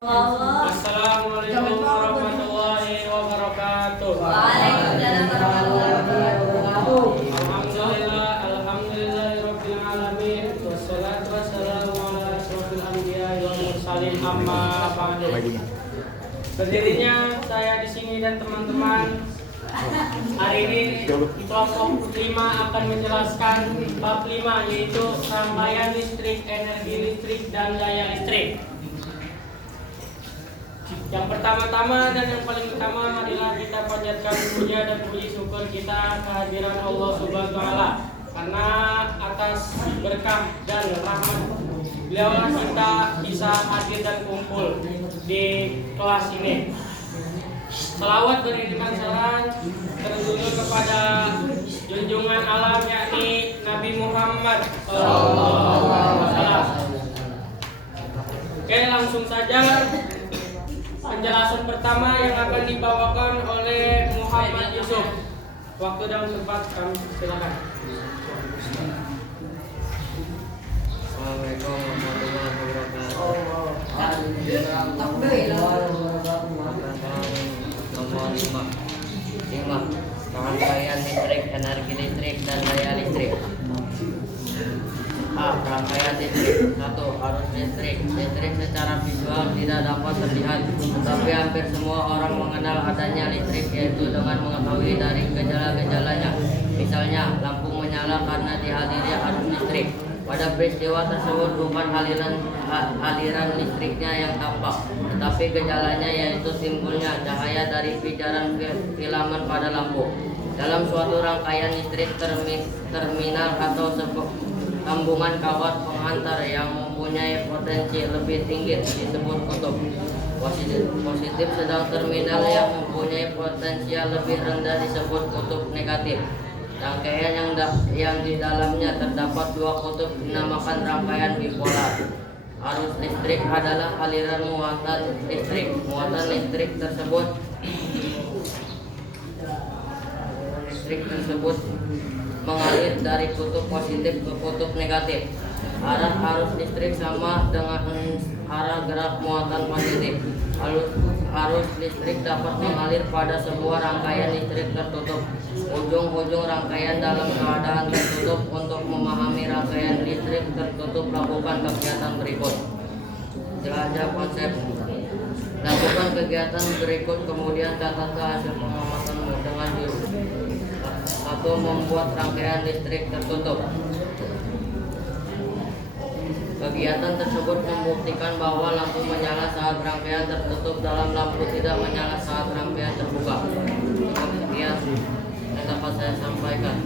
Assalamualaikum warahmatullahi wabarakatuh. Waalaikumsalam warahmatullahi wabarakatuh. Alhamdulillahirabbil alamin. Wassalatu wassalamu ala asyrofil anbiya'i wal mursalin amma ba'du. Berdirinya saya di sini dan teman-teman hari ini kelompok 5 akan menjelaskan bab 5 yaitu rangkaian listrik, energi listrik dan daya listrik. Yang pertama-tama dan yang paling utama marilah kita panjatkan puja dan puji syukur kita kehadiran Allah Subhanahu wa taala karena atas berkah dan rahmat beliaulah kita bisa hadir dan kumpul di kelas ini. Selawat beriringan salam tertuju kepada junjungan alam yakni Nabi Muhammad SAW. Oke, langsung saja penjelasan pertama yang akan dibawakan oleh Muhammad Yusuf. Waktu dan tempat kami silakan. Assalamualaikum warahmatullahi wabarakatuh. Nomor 5. Rangkaian listrik, energi listrik dan daya listrik. A. Rangkaian listrik. 1. Arus listrik. Listrik secara visual tidak dapat terlihat, tetapi hampir semua orang mengenal adanya listrik, yaitu dengan mengetahui dari gejala-gejalanya. Misalnya, lampu menyala karena dihadiri arus listrik. Pada peristiwa tersebut bukan aliran listriknya yang tampak, tetapi gejalanya yaitu timbulnya cahaya dari pijaran filamen pada lampu. Dalam suatu rangkaian listrik, terminal atau sambungan kawat penghantar yang mempunyai potensi lebih tinggi disebut kutub positif, sedang terminal yang mempunyai potensial lebih rendah disebut kutub negatif. Rangkaian yang di dalamnya terdapat dua kutub dinamakan rangkaian bipolar. Arus listrik adalah aliran muatan listrik. Muatan listrik tersebut mengalir dari kutub positif ke kutub negatif. Arah arus listrik sama dengan arah gerak muatan positif. Arus listrik dapat mengalir pada sebuah rangkaian listrik tertutup. Ujung-ujung rangkaian dalam keadaan tertutup. Untuk memahami rangkaian listrik tertutup, lakukan kegiatan berikut. Jelajah konsep. Lakukan kegiatan berikut, kemudian catat hasil pengamatanmu dengan judul. 1. Membuat rangkaian listrik tertutup. Kegiatan tersebut membuktikan bahwa lampu menyala saat rangkaian tertutup dalam lampu tidak menyala saat rangkaian terbuka. Sekian yang dapat saya sampaikan.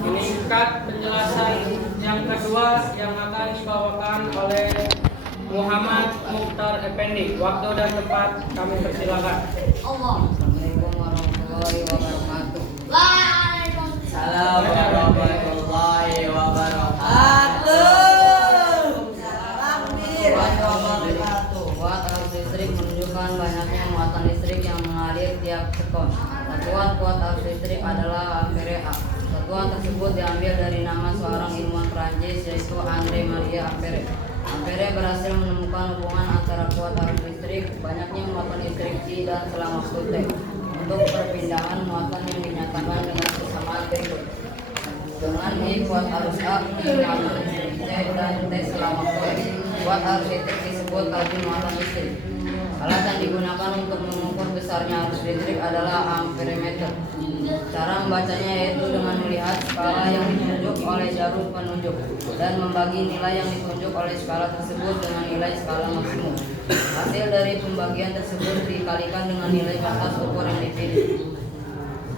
Meningkat penjelasan yang kedua yang akan dibawakan oleh Muhammad Mukhtar Effendi. Waktu dan tempat kami persilakan. Assalamualaikum warahmatullahi wabarakatuh. Salam warahmatullahi wabarakatuh. Watt arus listrik menunjukkan banyaknya muatan listrik yang mengalir tiap sekon. Satuan kuat arus listrik adalah ampere A. Satuan tersebut diambil dari nama seorang ilmuwan Prancis yaitu André Marie Ampere. Ampere berhasil menemukan hubungan antara kuat arus listrik, banyaknya muatan listrik T dan selang waktu T. Untuk perpindahan muatan yang dinyatakan dengan persamaan berikut. Dengan I kuat arus A muatan listrik C dan T selang waktu X. Kuat arus listrik disebut tadi muatan listrik. Alat yang digunakan untuk mengukur besarnya arus listrik adalah amperemeter. Cara membacanya yaitu dengan melihat skala yang ditunjuk oleh jarum penunjuk dan membagi nilai yang ditunjuk oleh skala tersebut dengan nilai skala maksimum. Hasil dari pembagian tersebut dikalikan dengan nilai batas ukur yang dipilih.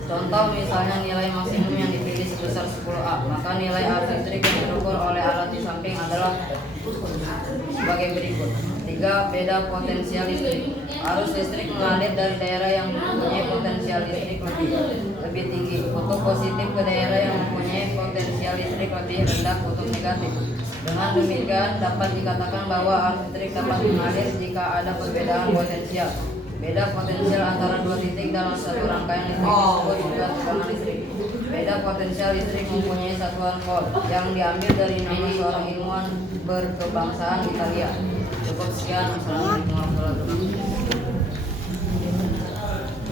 Contoh misalnya nilai maksimum yang dipilih sebesar 10A, maka nilai arus listrik yang diukur oleh alat di samping adalah sebagai berikut. 3. Beda potensial listrik. Arus listrik mengalir dari daerah yang mempunyai potensial listrik lebih tinggi, kutub positif, ke daerah yang mempunyai potensial listrik lebih rendah, kutub negatif. Dengan demikian dapat dikatakan bahwa arus listrik dapat mengalir jika ada perbedaan potensial. Beda potensial antara dua titik dalam satu rangkaian listrik disebut juga tegangan listrik. Beda potensial listrik mempunyai satuan volt yang diambil dari nama seorang ilmuwan berkebangsaan Italia. Cukup sekian. Assalamualaikum warahmatullahi wabarakatuh.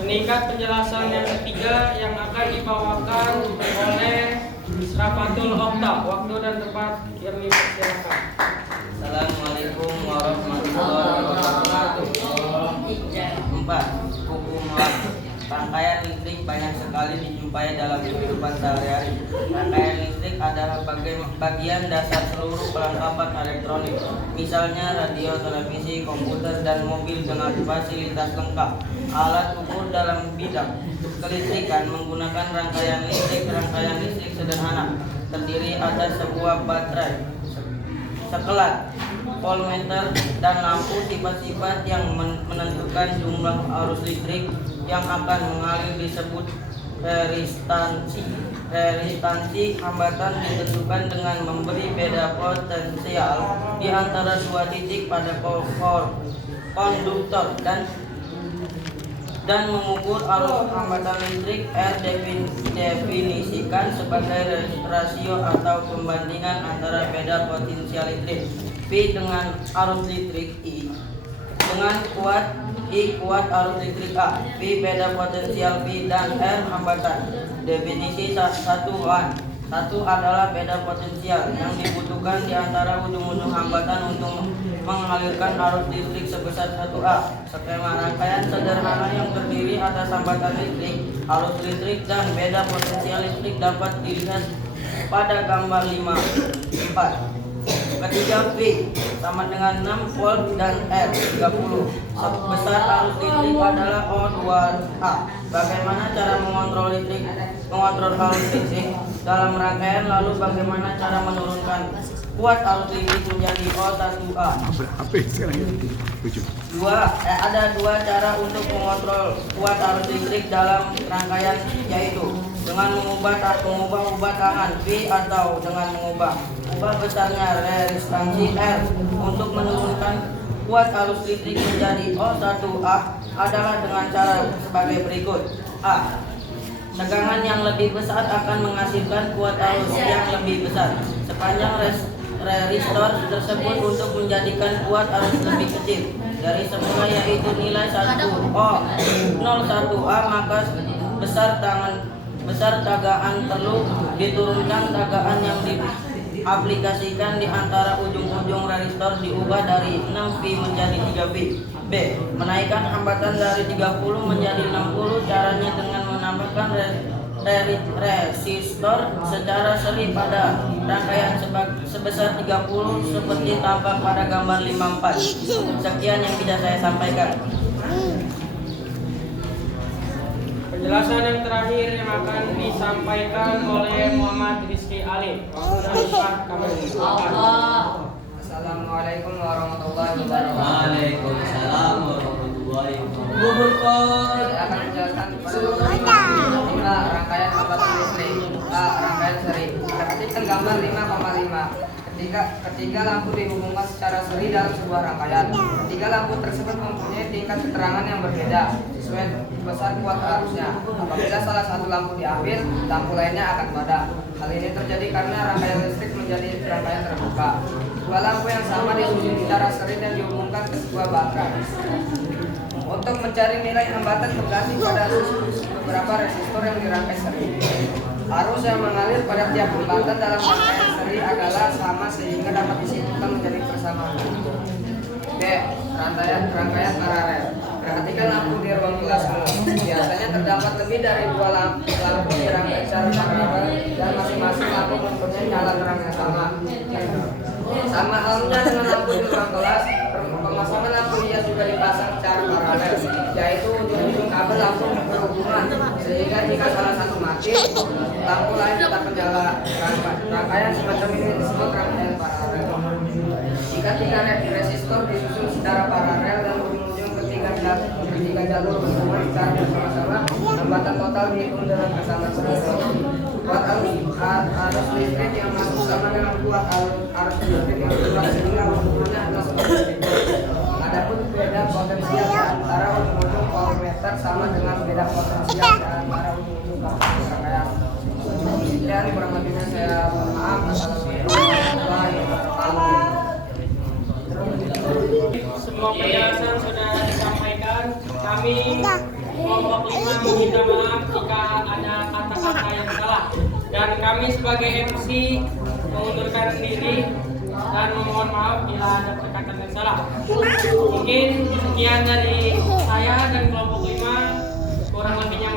Meningkat penjelasan yang ketiga yang akan dibawakan oleh Srafatul Okta. Waktu dan tempat kami persilakan. Assalamualaikum warahmatullahi wabarakatuh. 4. Hukum lam. Rangkaian listrik banyak sekali dijumpai dalam kehidupan sehari-hari. Rangkaian listrik adalah bagian dasar seluruh perlengkapan elektronik, misalnya radio, televisi, komputer, dan mobil dengan fasilitas lengkap. Alat ukur dalam bidang kelistrikan menggunakan rangkaian listrik. Rangkaian listrik sederhana terdiri atas sebuah baterai, sekelat, voltmeter, dan lampu. Sifat-sifat yang menentukan jumlah arus listrik yang akan mengalir disebut resistansi. Resistansi hambatan ditentukan dengan memberi beda potensial di antara dua titik pada konduktor dan mengukur arus hambatan listrik. R definisikan sebagai rasio atau pembandingan antara beda potensial listrik V dengan arus listrik I dengan kuat I kuat arus listrik A. V beda potensial V dan R hambatan. Definisi 1 Satu adalah beda potensial yang dibutuhkan di antara ujung-ujung hambatan untuk mengalirkan arus listrik sebesar 1A. Skema rangkaian sederhana yang terdiri atas hambatan listrik, arus listrik, dan beda potensial listrik dapat dilihat pada gambar 4. Ketiga V sama dengan 6 volt dan R 30. Sebesar arus listrik adalah O2A. Bagaimana cara mengontrol arus listrik dalam rangkaian, lalu bagaimana cara menurunkan kuat arus listrik menjadi O1A? Ada dua cara untuk mengontrol kuat arus listrik dalam rangkaian, yaitu dengan mengubah tangan V atau dengan mengubah besarnya resistansi R. Untuk menurunkan kuat arus listrik menjadi O1A adalah dengan cara sebagai berikut. A. Tegangan yang lebih besar akan menghasilkan kuat arus yang lebih besar. Sepanjang resistor tersebut untuk menjadikan kuat arus lebih kecil dari semula, yaitu nilai 01A, maka besar tagaan perlu diturunkan. Tagaan yang diaplikasikan di antara ujung-ujung resistor diubah dari 6V menjadi 3V. B. Menaikkan hambatan dari 30 menjadi 60. Caranya dengan menambahkan resistor secara seri pada rangkaian sebesar 30 seperti tampak pada gambar 54. Sekian yang bisa saya sampaikan. Penjelasan yang terakhir yang akan disampaikan oleh Muhammad Rizky Ali. Assalamualaikum warahmatullahi wabarakatuh. Waalaikumsalam warahmatullahi wabarakatuh. Saya akan menjelaskan kepada rangkaian hambatan listrik. A. Rangkaian seri. Perhatikan gambar 5,5. Ketiga lampu dihubungkan secara seri dalam sebuah rangkaian. Ketiga lampu tersebut mempunyai tingkat keterangan yang berbeda sesuai besar kuat arusnya. Apabila salah satu lampu diambil, lampu lainnya akan padam. Hal ini terjadi karena rangkaian listrik menjadi rangkaian terbuka. Dua lampu yang sama disusun secara seri dan dihubungkan ke sebuah baterai. Untuk mencari nilai hambatan berganti pada beberapa resistor yang dirangkai seri. Arus yang mengalir pada tiap hambatan dalam rangkaian seri adalah sama sehingga dapat disimpulkan menjadi persamaan. B. Rangkaian paralel. Perhatikan lampu di ruang kelas. Biasanya terdapat lebih dari 2 lampu di rangkaian secara paralel dan masing-masing lampu mempunyai nyala terang yang sama. Sama halnya dengan lampu di ruang kelas, pemasangan lampu hias juga dipasang secara paralel, yaitu ujung-ujung kabel lampu berhubungan, sehingga jika salah satu mati, lampu lain tetap menyala. Rangkaian semacam ini disebut rangkaian paralel. Jika 3 resistor disusun secara paralel dan ujung-ujung ketiga jalur berhubungan secara bersama-sama, hambatan total dihitung dengan kesamaan. Kuat arus listrik yang masuk sama dengan kuat arus listrik yang keluar, sehingga hubungannya adalah seperti itu. Adapun beda potensial antara ujung-ujung voltmeter sama dengan beda potensial antara ujung-ujung rangkaian. Sekian kurang lebihnya saya mohon maaf. Assalamualaikum warahmatullahi wabarakatuh. Semua penjelasan sudah disampaikan. Kami kelompok 5 meminta maaf jika ada kata-kata yang salah. Dan kami sebagai MC mengundurkan diri dan memohon maaf bila ada perkataan yang salah. Mungkin sekian dari saya dan kelompok 5. Kurang lebihnya